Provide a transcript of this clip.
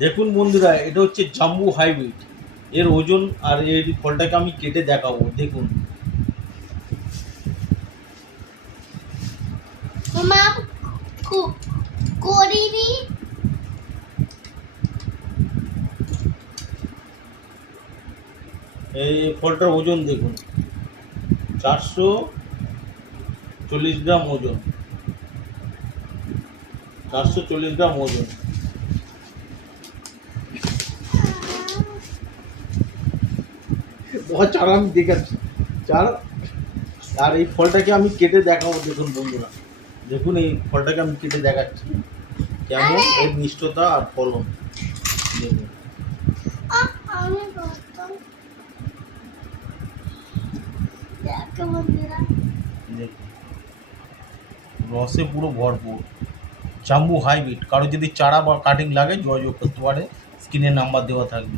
দেখুন বন্ধুরা, এটা হচ্ছে জাম্বু হাইব্রিড। এর ওজন আর এর ফলটাকে আমি কেটে দেখাবো, দেখুন। মা করিনি। এই ফলটার ওজন দেখুন, 440 গ্রাম ওজন। 440 গ্রাম ওজন। চারা আমি দেখাচ্ছি, চারা। আর এই ফলটাকে আমি কেটে দেখাবো, দেখুন বন্ধুরা। দেখুন এই ফলটাকে আমি কেটে দেখাচ্ছি কেমন এর মিষ্টতা আর ফলন। দেখুন, আমি করতাম দেখো বন্ধুরা। দেখুন রসে পুরো ভরপুর। জাম্বু হাইব্রিড। কারো যদি চারা বা কাটিং লাগে যোগাযোগ করতে পারে, স্ক্রিনে নাম্বার দেওয়া থাকবে।